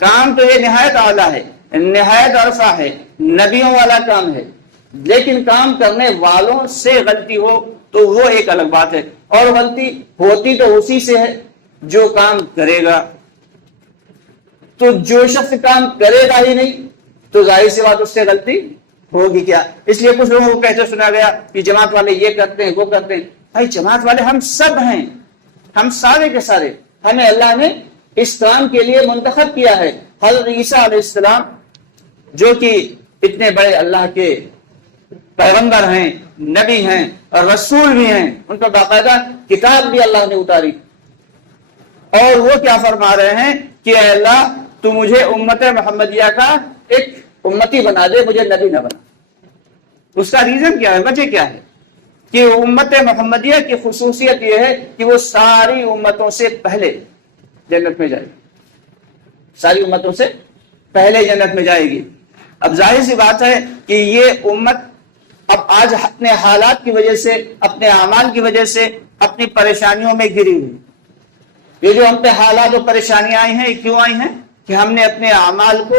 کام تو یہ نہایت اعلیٰ ہے، نہایت عرفہ ہے، نبیوں والا کام ہے، لیکن کام کرنے والوں سے غلطی ہو تو وہ ایک الگ بات ہے، اور غلطی ہوتی تو اسی سے ہے جو کام کرے گا۔ تو جو شخص کام کرے گا ہی نہیں تو ظاہر سی بات اس سے غلطی ہوگی کیا۔ اس لیے کچھ لوگوں کو کہتے سنا گیا کہ جماعت والے یہ کرتے ہیں وہ کرتے ہیں۔ بھائی جماعت والے ہم سب ہیں، ہم سارے کے سارے، ہمیں اللہ نے اس کام کے لیے منتخب کیا ہے۔ حضرت عیسیٰ علیہ السلام جو کہ اتنے بڑے اللہ کے پیغمبر ہیں، نبی ہیں اور رسول بھی ہیں، ان پر باقاعدہ کتاب بھی اللہ نے اتاری، اور وہ کیا فرما رہے ہیں کہ اے اللہ تو مجھے امت محمدیہ کا ایک امتی بنا دے، مجھے نبی نہ بنا۔ اس کا ریزن کیا ہے، وجہ کیا ہے کہ امت محمدیہ کی خصوصیت یہ ہے کہ وہ ساری امتوں سے پہلے جنت میں جائے گی، ساری امتوں سے پہلے جنت میں جائے گی۔ اب ظاہر سی بات ہے کہ یہ امت اب آج اپنے حالات کی وجہ سے، اپنے اعمال کی وجہ سے اپنی پریشانیوں میں گری ہوئی۔ یہ جو ہم پہ حالات و پریشانیاں آئی ہیں، کیوں آئی ہیں؟ کہ ہم نے اپنے اعمال کو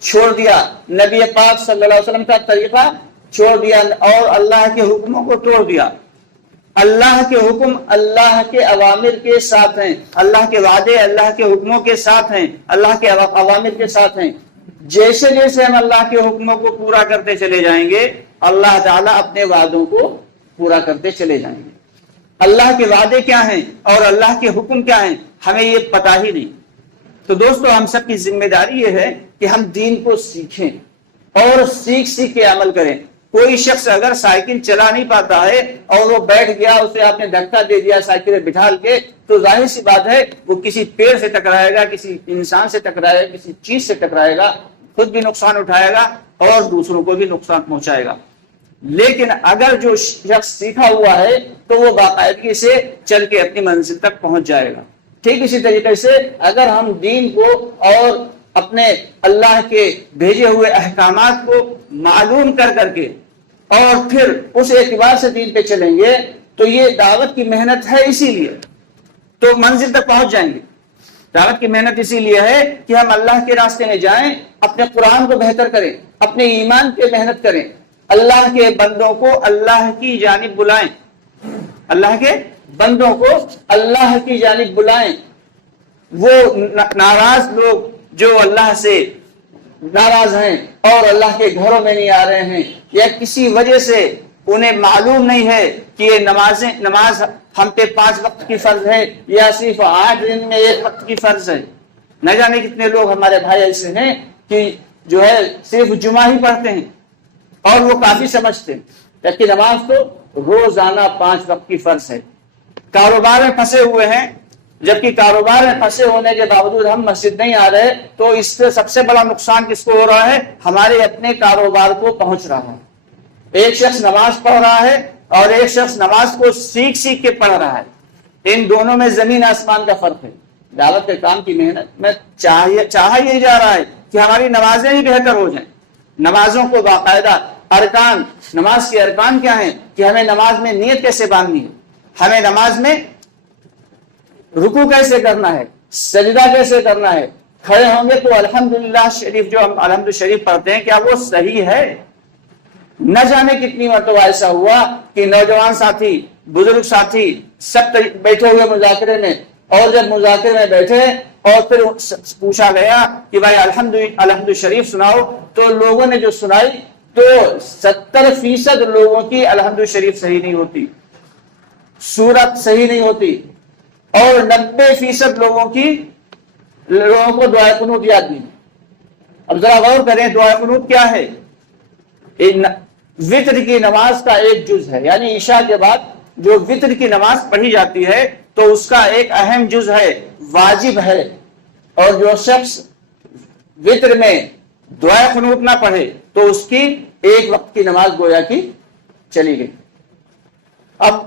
چھوڑ دیا، نبی پاک صلی اللہ علیہ وسلم کا طریقہ چھوڑ دیا اور اللہ کے حکموں کو توڑ دیا۔ اللہ کے حکم اللہ کے اوامر کے ساتھ ہیں، اللہ کے وعدے اللہ کے حکموں کے ساتھ ہیں، اللہ کے اوامر کے ساتھ ہیں۔ جیسے جیسے ہم اللہ کے حکموں کو پورا کرتے چلے جائیں گے، اللہ تعالیٰ اپنے وعدوں کو پورا کرتے چلے جائیں گے۔ اللہ کے وعدے کیا ہیں اور اللہ کے حکم کیا ہیں ہمیں یہ پتہ ہی نہیں۔ تو دوستو ہم سب کی ذمہ داری یہ ہے کہ ہم دین کو سیکھیں اور سیکھ سیکھ کے عمل کریں۔ کوئی شخص اگر سائیکل چلا نہیں پاتا ہے اور وہ بیٹھ گیا، اسے آپ نے دھکا دے دیا سائیکل بٹھال کے، تو ظاہر سی بات ہے وہ کسی پیڑ سے ٹکرائے گا، کسی انسان سے ٹکرائے گا، کسی چیز سے ٹکرائے گا، خود بھی نقصان اٹھائے گا اور دوسروں کو بھی نقصان پہنچائے گا۔ لیکن اگر جو شخص سیکھا ہوا ہے تو وہ باقاعدگی سے چل کے اپنی منزل تک پہنچ جائے گا۔ ٹھیک اسی طریقے سے اگر ہم دین کو اور اپنے اللہ کے بھیجے ہوئے احکامات کو معلوم کر کے اور پھر اس اعتبار سے دین پہ چلیں گے تو یہ دعوت کی محنت ہے، اسی لیے تو منزل تک پہنچ جائیں گے۔ دعوت کی محنت اسی لیے ہے کہ ہم اللہ کے راستے میں جائیں، اپنے قرآن کو بہتر کریں، اپنے ایمان پہ محنت کریں، اللہ کے بندوں کو اللہ کی جانب بلائیں، اللہ کے بندوں کو اللہ کی جانب بلائیں۔ وہ ناراض لوگ جو اللہ سے ناراض ہیں اور اللہ کے گھروں میں نہیں آ رہے ہیں، یا کسی وجہ سے انہیں معلوم نہیں ہے کہ یہ نماز ہم پہ 5 وقت کی فرض ہے یا صرف 8 دن میں 1 وقت کی فرض ہے۔ نہ جانے کتنے لوگ ہمارے بھائی ایسے ہیں کہ جو ہے صرف جمعہ ہی پڑھتے ہیں اور وہ کافی سمجھتے ہیں، جبکہ نماز تو روزانہ 5 وقت کی فرض ہے۔ کاروبار میں پھنسے ہوئے ہیں، جبکہ کاروبار میں پھنسے ہونے کے باوجود ہم مسجد نہیں آ رہے، تو اس سے سب سے بڑا نقصان کس کو ہو رہا ہے؟ ہمارے اپنے کاروبار کو پہنچ رہا ہے۔ ایک شخص نماز پڑھ رہا ہے اور ایک شخص نماز کو سیکھ کے پڑھ رہا ہے، ان دونوں میں زمین آسمان کا فرق ہے۔ دعوت کے کام کی محنت میں چاہا یہی جا رہا ہے کہ ہماری نمازیں بھی بہتر ہو جائیں، نمازوں کو باقاعدہ ارکان، نماز کے ارکان کیا ہیں کہ ہمیں نماز میں نیت کیسے باندھنی ہے، ہمیں نماز میں رکوع کیسے کرنا ہے، سجدہ کیسے کرنا ہے، کھڑے ہوں گے تو الحمدللہ شریف جو ہم الحمد شریف پڑھتے ہیں کیا وہ صحیح ہے؟ نہ جانے کتنی مرتبہ ایسا ہوا کہ نوجوان ساتھی، بزرگ ساتھی سب بیٹھے ہوئے مذاکرے میں، اور جب مذاکرے میں بیٹھے اور پھر پوچھا گیا کہ بھائی الحمد شریف سناؤ، تو لوگوں نے جو سنائی تو 70% لوگوں کی الحمد شریف صحیح نہیں ہوتی، سورت صحیح نہیں ہوتی، اور 90% لوگوں کو دعائے قنوت یاد نہیں۔ اب ذرا غور کریں دعائے قنوت کیا ہے؟ وتر کی نماز کا ایک جز ہے، یعنی عشاء کے بعد جو وتر کی نماز پڑھی جاتی ہے تو اس کا ایک اہم جز ہے، واجب ہے، اور جو شخص وتر میں دعائے قنوت نہ پڑھے تو اس کی ایک وقت کی نماز گویا کی چلی گئی۔ اب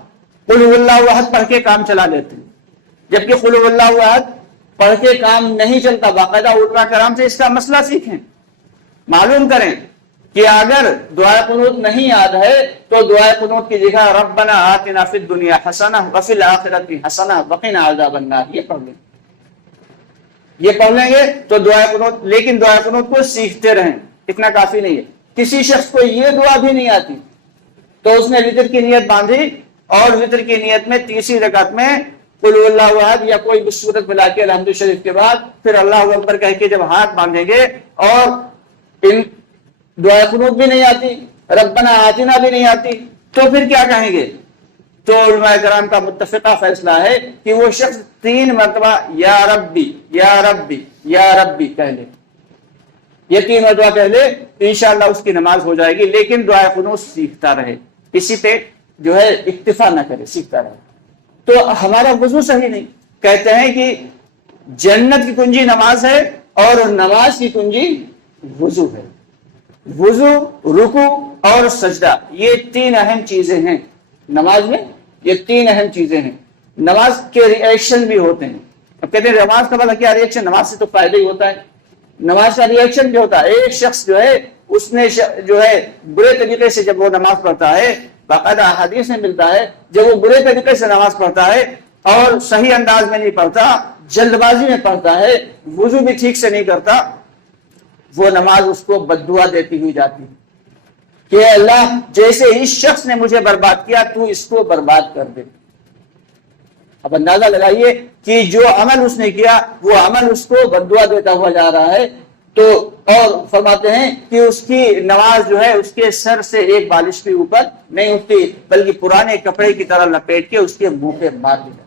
قل هو اللہ احد پڑھ کے کام چلا لیتے ہیں، جبکہ قل هو اللہ احد پڑھ کے کام نہیں چلتا۔ باقاعدہ علماء کرام سے اس کا مسئلہ سیکھیں، معلوم کریں کہ اگر دعائے قنوت نہیں یاد ہے تو دعائے قنوت کی جگہ ربنا آتنا فی الدنیا حسنہ وفی الآخرۃ حسنہ وقنا عذاب النار یہ پڑھ لیں۔ یہ پڑھ لیں گے تو دعائے قنوت، لیکن دعائے قنوت کو سیکھتے رہیں، اتنا کافی نہیں ہے۔ کسی شخص کو یہ دعا بھی نہیں آتی تو اس نے وتر کی نیت باندھی اور وتر کی نیت میں تیسری رکعت میں قل هو اللہ احد یا کوئی بھی سورت ملا کے الحمد شریف کے بعد پھر اللہ اکبر کہہ کے جب ہاتھ باندھیں گے اور ان دعائے قنوت بھی نہیں آتی، ربنا آتنا بھی نہیں آتی، تو پھر کیا کہیں گے؟ تو علماء کرام کا متفقہ فیصلہ ہے کہ وہ شخص 3 مرتبہ یا ربی یا ربی یا ربی کہہ لے، یہ 3 مرتبہ کہہ لے، انشاءاللہ اس کی نماز ہو جائے گی، لیکن دعائے قنوت سیکھتا رہے، اسی پہ جو ہے اکتفا نہ کرے، سیکھتا رہے۔ تو ہمارا وضو صحیح نہیں، کہتے ہیں کہ جنت کی کنجی نماز ہے اور نماز کی کنجی وضو ہے۔ وضو، رکوع اور سجدہ، یہ 3 اہم چیزیں ہیں نماز میں، یہ 3 اہم چیزیں ہیں۔ نماز کے ریئیکشن بھی ہوتے ہیں۔ اب کہتے ہیں نماز کا کیا ریئیکشن؟ نماز سے تو فائدہ ہی ہوتا ہے، نماز کا ریئیکشن بھی ہوتا ہے۔ ایک شخص جو ہے اس نے جو ہے برے طریقے سے جب وہ نماز پڑھتا ہے، باقاعدہ حدیث میں ملتا ہے، جب وہ برے طریقے سے نماز پڑھتا ہے اور صحیح انداز میں نہیں پڑھتا، جلد بازی میں پڑھتا ہے، وضو بھی ٹھیک سے نہیں کرتا، وہ نماز اس کو بد دعا دیتی ہوئی جاتی ہے کہ اللہ جیسے اس شخص نے مجھے برباد کیا تو اس کو برباد کر دے۔ اب اندازہ لگائیے کہ جو عمل اس نے کیا وہ عمل اس کو بد دعا دیتا ہوا جا رہا ہے۔ تو اور فرماتے ہیں کہ اس کی نماز جو ہے اس کے سر سے ایک بالش بھی اوپر نہیں اٹھتی، بلکہ پرانے کپڑے کی طرح لپیٹ کے اس کے منہ پہ مار دیا۔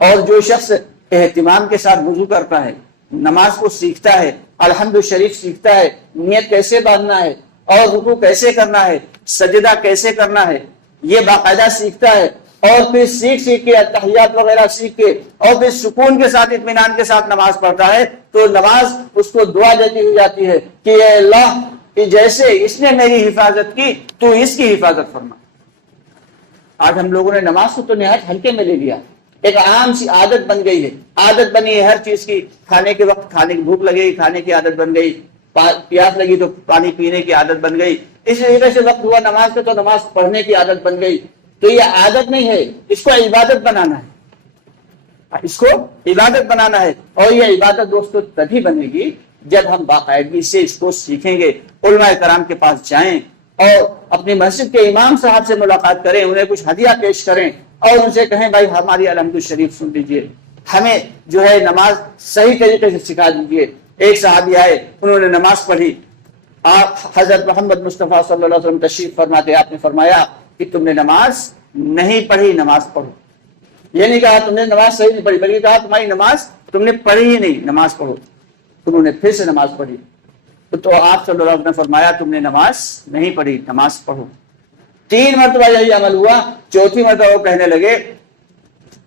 اور جو شخص اہتمام کے ساتھ وضو کرتا ہے، نماز کو سیکھتا ہے، الحمد شریف سیکھتا ہے، نیت کیسے باندھنا ہے اور رکوع کیسے کرنا ہے، سجدہ کیسے کرنا ہے، یہ باقاعدہ سیکھتا ہے، اور پھر سیکھ کے تحیات وغیرہ سیکھ کے اور پھر سکون کے ساتھ اطمینان کے ساتھ نماز پڑھتا ہے، تو نماز اس کو دعا دیتی ہوئی جاتی ہے کہ اے اللہ کہ جیسے اس نے میری حفاظت کی تو اس کی حفاظت فرما۔ آج ہم لوگوں نے نماز کو تو نہایت ہلکے میں لے لیا، ایک عام سی عادت بن گئی ہے، عادت بنی ہے ہر چیز کی، کھانے کے وقت کھانے کی بھوک لگے کھانے کی عادت بن گئی، پیاس لگی تو پانی پینے کی عادت بن گئی، اس طریقے سے وقت ہوا نماز کا تو نماز پڑھنے کی عادت بن گئی۔ تو یہ عادت نہیں ہے، اس کو عبادت بنانا ہے، اس کو عبادت بنانا ہے، اور یہ عبادت دوستو تبھی بنے گی جب ہم باقاعدگی سے اس کو سیکھیں گے، علماء کرام کے پاس جائیں اور اپنی مسجد کے امام صاحب سے ملاقات کریں، انہیں کچھ ہدیہ پیش کریں اور ان سے کہیں بھائی ہماری الحمد شریف سن لیجئے، ہمیں جو ہے نماز صحیح طریقے سے سکھا دیجئے۔ ایک صحابی آئے، انہوں نے نماز پڑھی، آپ حضرت محمد مصطفیٰ صلی اللہ علیہ وسلم تشریف فرماتے، آپ نے فرمایا کہ تم نے نماز نہیں پڑھی، نماز پڑھو۔ یہ نہیں کہا تم نے نماز صحیح نہیں پڑھی، بلکہ کہا تمہاری نماز تم نے پڑھی ہی نہیں، نماز پڑھو۔ انہوں نے پھر سے نماز پڑھی تو آپ صلی اللہ علیہ وسلم نے فرمایا تم نے نماز نہیں پڑھی، نماز پڑھو۔ 3 مرتبہ یہی عمل ہوا، 4تھی مرتبہ وہ کہنے لگے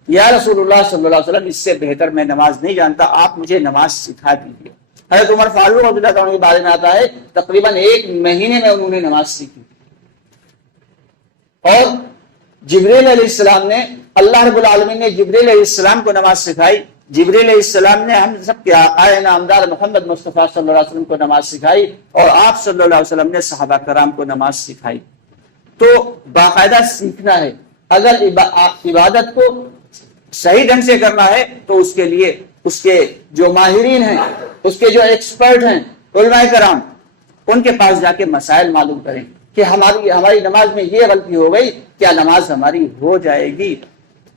یا رسول اللہ صلی اللہ علیہ وسلم اس سے بہتر میں نماز نہیں جانتا، آپ مجھے نماز سکھا دیجیے۔ حضرت عمر فاروق رضی اللہ عنہ کے بارے میں آتا ہے تقریباً 1 مہینے میں انہوں نے نماز سیکھی، اور جبریل علیہ السلام نے، اللہ رب العالمین نے جبریل علیہ السلام کو نماز سکھائی، جبریل علیہ السلام نے ہم سب کے آقا نامدار محمد مصطفیٰ صلی اللہ علیہ وسلم کو نماز سکھائی، اور آپ صلی اللہ علیہ وسلم نے صحابہ کرام کو نماز سکھائی۔ تو باقاعدہ سیکھنا ہے، اگر عبادت کو صحیح ڈھنگ سے کرنا ہے تو اس کے لیے اس کے جو ماہرین ہیں، اس کے جو ایکسپرٹ ہیں علماء کرام، ان کے پاس جا کے مسائل معلوم کریں کہ ہماری نماز میں یہ غلطی ہو گئی، کیا نماز ہماری ہو جائے گی؟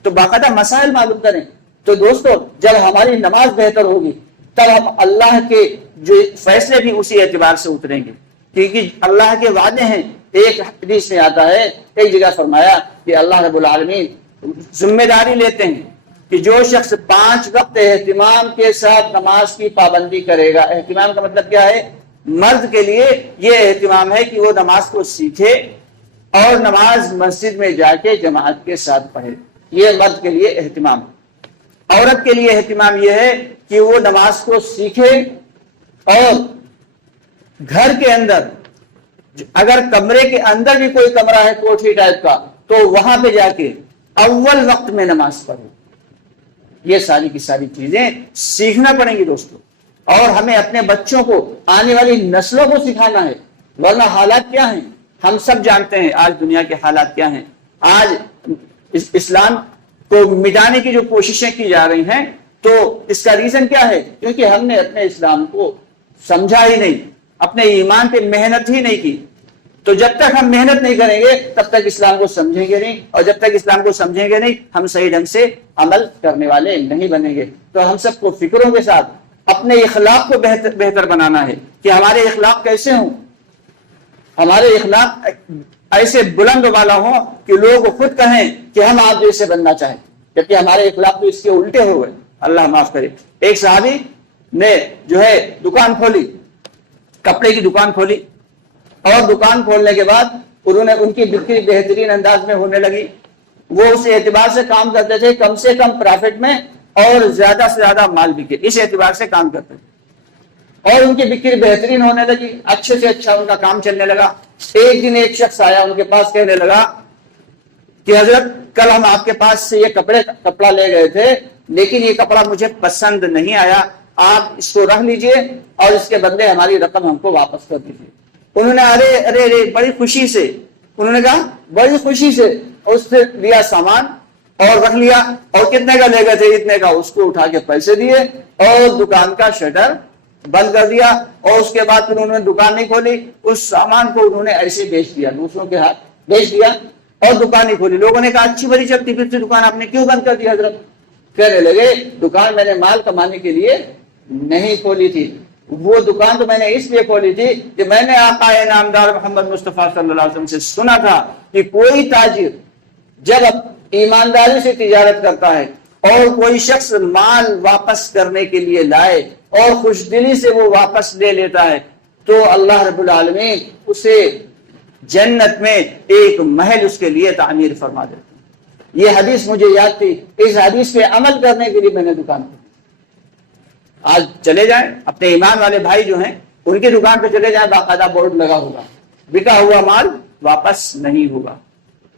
تو باقاعدہ مسائل معلوم کریں۔ تو دوستو جب ہماری نماز بہتر ہوگی تب ہم اللہ کے جو فیصلے بھی اسی اعتبار سے اتریں گے، کیونکہ اللہ کے وعدے ہیں۔ ایک حدیث میں آتا ہے، ایک جگہ فرمایا کہ اللہ رب العالمین ذمہ داری لیتے ہیں کہ جو شخص 5 وقت اہتمام کے ساتھ نماز کی پابندی کرے گا، اہتمام کا مطلب کیا ہے؟ مرد کے لیے یہ اہتمام ہے کہ وہ نماز کو سیکھے اور نماز مسجد میں جا کے جماعت کے ساتھ پڑھے، یہ مرد کے لیے اہتمام۔ عورت کے لیے اہتمام یہ ہے کہ وہ نماز کو سیکھے اور گھر کے اندر، اگر کمرے کے اندر بھی کوئی کمرہ ہے کوٹھی ٹائپ کا، تو وہاں پہ جا کے اول وقت میں نماز پڑھے۔ یہ ساری کی ساری چیزیں سیکھنا پڑیں گی دوستو، اور ہمیں اپنے بچوں کو، آنے والی نسلوں کو سکھانا ہے، ورنہ حالات کیا ہیں ہم سب جانتے ہیں۔ آج دنیا کے حالات کیا ہیں، آج اسلام کو مٹانے کی جو کوششیں کی جا رہی ہیں، تو اس کا ریزن کیا ہے؟ کیونکہ ہم نے اپنے اسلام کو سمجھا ہی نہیں، اپنے ایمان پہ محنت ہی نہیں کی۔ تو جب تک ہم محنت نہیں کریں گے تب تک اسلام کو سمجھیں گے نہیں، اور جب تک اسلام کو سمجھیں گے نہیں ہم صحیح ڈھنگ سے عمل کرنے والے نہیں بنیں گے۔ تو ہم سب کو فکروں کے ساتھ اپنے اخلاق کو بہتر بنانا ہے کہ ہمارے اخلاق کیسے ہوں، ہمارے اخلاق ایسے بلند والا ہوں کہ لوگ خود کہیں کہ ہم آپ جیسے بننا چاہیں، جبکہ ہمارے اخلاق تو اس کے الٹے ہو گئے، اللہ معاف کرے۔ ایک صحابی نے جو ہے دکان کھولی، کپڑے کی دکان کھولی، اور دکان کھولنے کے بعد انہوں نے ان کی بکری بہترین انداز میں ہونے لگی۔ وہ اس اعتبار سے کام کرتے تھے کم سے کم پرافٹ میں اور زیادہ سے زیادہ مال بکے، اس اعتبار سے کام کرتے تھے، اور ان کی بکری بہترین ہونے لگی، اچھے سے اچھا ان کا کام چلنے لگا۔ ایک دن ایک شخص آیا ان کے پاس، کہنے لگا کہ حضرت کل ہم آپ کے پاس سے یہ کپڑا لے گئے تھے، لیکن یہ کپڑا مجھے پسند نہیں آیا، آپ اس کو رکھ لیجئے اور اس کے بدلے ہماری رقم ہم کو واپس کر دیجیے۔ انہوں نے ارے بڑی خوشی سے، انہوں نے کہا بڑی خوشی سے اس سے لیا سامان اور رکھ لیا، اور کتنے کا لے گئے تھے؟ اتنے کا۔ اس کو اٹھا کے پیسے دیے اور دکان کا شٹر بند کر دیا، اور اس کے بعد پھر انہوں نے دکان نہیں کھولی، اس سامان کو انہوں نے ایسے بیچ دیا، دوسروں کے ہاتھ بیچ دیا اور دکان نہیں کھولی۔ لوگوں نے کہا اچھی بڑی چلتی پھرتی دکان آپ نے کیوں بند کر دی حضرت؟ کہنے لگے دکان میں نے مال کمانے کے لیے نہیں کھولی تھی، وہ دکان تو میں نے اس لیے کھولی تھی کہ میں نے آقا انعامدار محمد مصطفیٰ صلی اللہ علیہ وسلم سے سنا تھا کہ کوئی تاجر جب ایمانداری سے تجارت کرتا ہے اور کوئی شخص مال واپس کرنے کے لیے لائے اور خوش دلی سے وہ واپس لے لیتا ہے تو اللہ رب العالمین اسے جنت میں ایک محل اس کے لیے تعمیر فرما دیتے ہیں۔ یہ حدیث مجھے یاد تھی، اس حدیث پہ عمل کرنے کے لیے میں نے دکان کھولی۔ آج چلے جائیں اپنے ایمان والے بھائی جو ہیں ان کی دکان پہ چلے جائیں، باقاعدہ بورڈ لگا ہوگا بکا ہوا مال واپس نہیں ہوگا۔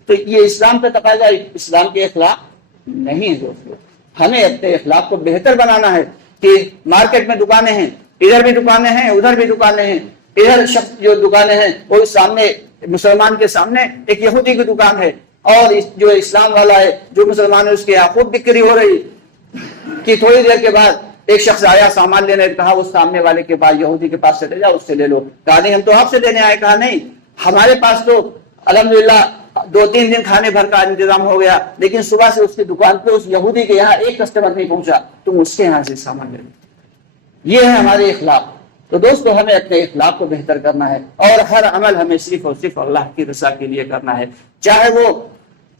تو یہ اسلام کا تقاضا، اسلام کے اخلاق نہیں ہے دوستو۔ ہمیں اپنے اخلاق کو بہتر بنانا ہے کہ مارکیٹ میں دکانیں ہیں، ادھر بھی دکانیں ہیں ادھر بھی دکانیں ہیں، ادھر شخص جو دکانیں ہیں وہ سامنے مسلمان کے سامنے ایک یہودی کی دکان ہے، اور جو اسلام والا ہے جو مسلمان ہے اس کے یہاں خوب بکری ہو رہی کہ تھوڑی دیر کے بعد ایک شخص آیا سامان لینے، کہا وہ سامنے والے کے پاس یہودی کے پاس چلے جاؤ اس سے لے لو۔ کہا نہیں ہم تو آپ سے لینے آئے۔ کہا نہیں ہمارے پاس تو الحمدللہ 2-3 دن کھانے بھر کا انتظام ہو گیا، لیکن صبح سے اس کی دکان پہ اس یہودی کے یہاں ایک کسٹمر نہیں پہنچا، تم اس کے یہاں سے سامان لے لو۔ یہ ہے ہمارے اخلاق۔ تو دوستو ہمیں اپنے اخلاق کو بہتر کرنا ہے، اور ہر عمل ہمیں صرف اور صرف اللہ کی رضا کے لیے کرنا ہے، چاہے وہ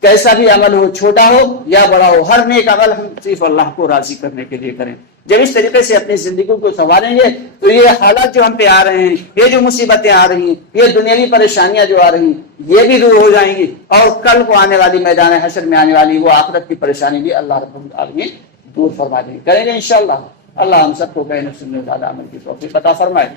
کیسا بھی عمل ہو، چھوٹا ہو یا بڑا ہو، ہر نیک عمل ہم صرف اللہ کو راضی کرنے کے لیے کریں۔ جب اس طریقے سے اپنی زندگی کو سنواریں گے تو یہ حالات جو ہم پہ آ رہے ہیں، یہ جو مصیبتیں آ رہی ہیں، یہ دنیاوی پریشانیاں جو آ رہی ہیں، یہ بھی دور ہو جائیں گی، اور کل کو آنے والی میدان حشر میں آنے والی وہ آخرت کی پریشانی بھی اللہ رب العالمین دور فرما دیں گے، کریں گے انشاءاللہ۔ اللہ ہم سب کو کہنے سننے زیادہ عمل کی توفیق عطا فرمائے۔